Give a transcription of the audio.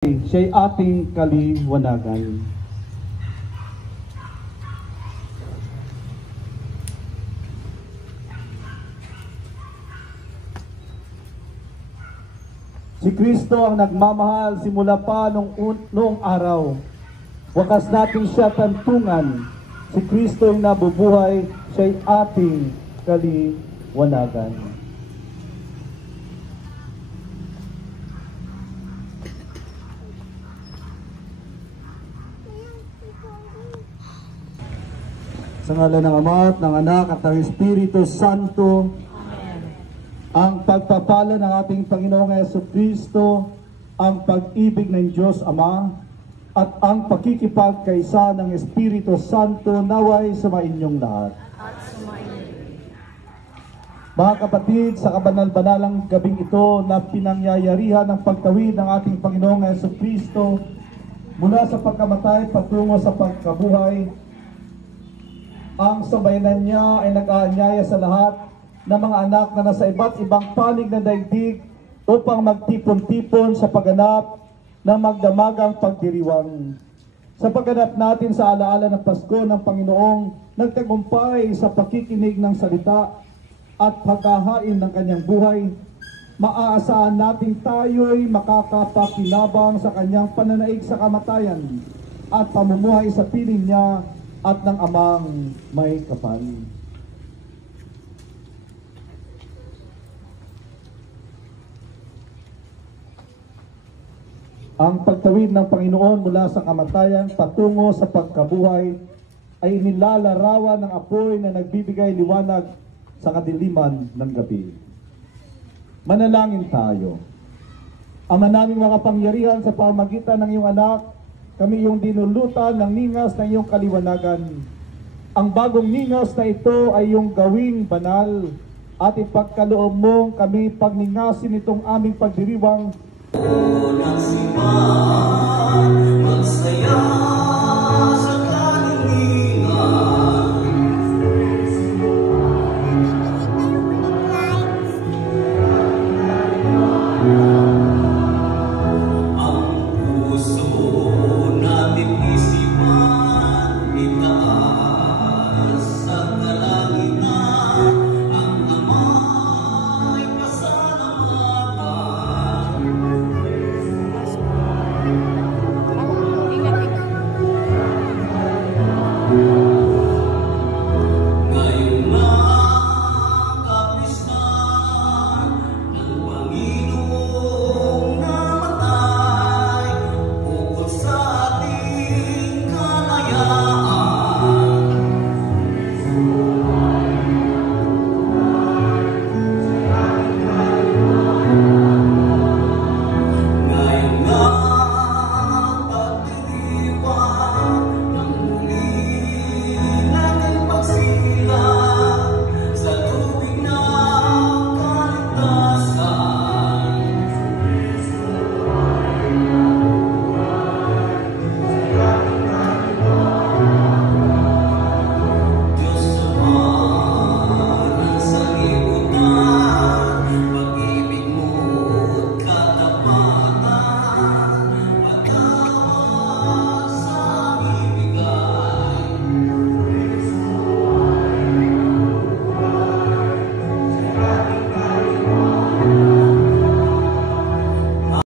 Siya'y ating kaliwanagan. Si Kristo ang nagmamahal simula pa noong araw. Wakas natin siya tantungan. Si Kristo ang nabubuhay, siya'y ating kaliwanagan. Sa ngalan ng Ama at ng Anak at ng Espiritu Santo, amen. Ang pagpapala ng ating Panginoong Jesucristo, ang pag-ibig ng Diyos Ama, at ang pakikipagkaisa ng Espiritu Santo naway sa inyong lahat. Mga kapatid, sa kabanal-banalang gabing ito na pinangyayarihan ng pagtawid ng ating Panginoong Jesucristo mula sa pagkamatay patungo sa pagkabuhay, ang sambayanan niya ay nag-aanyaya sa lahat ng mga anak na nasa iba't ibang panig ng daigdig upang magtipon-tipon sa pagganap ng magdamagang pagdiriwang. Sa pagganap natin sa alaala ng Pasko ng Panginoong nagtagumpay sa pakikinig ng salita at paghahain ng kanyang buhay, maaasahan natin tayo'y makakapakinabang sa kanyang pananaig sa kamatayan at pamumuhay sa piling niya at ng Amang may kapal. Ang pagtawid ng Panginoon mula sa kamatayan patungo sa pagkabuhay ay nilalarawan ng apoy na nagbibigay liwanag sa kadiliman ng gabi. Manalangin tayo. Ama naming makapangyarihan, sa pamamagitan ng iyong anak, kami yung dinulutan ng ningas ng iyong kaliwanagan. Ang bagong ningas na ito ay yung gawing banal at ipagkaloob mong kami pagningasin itong aming pagdiriwang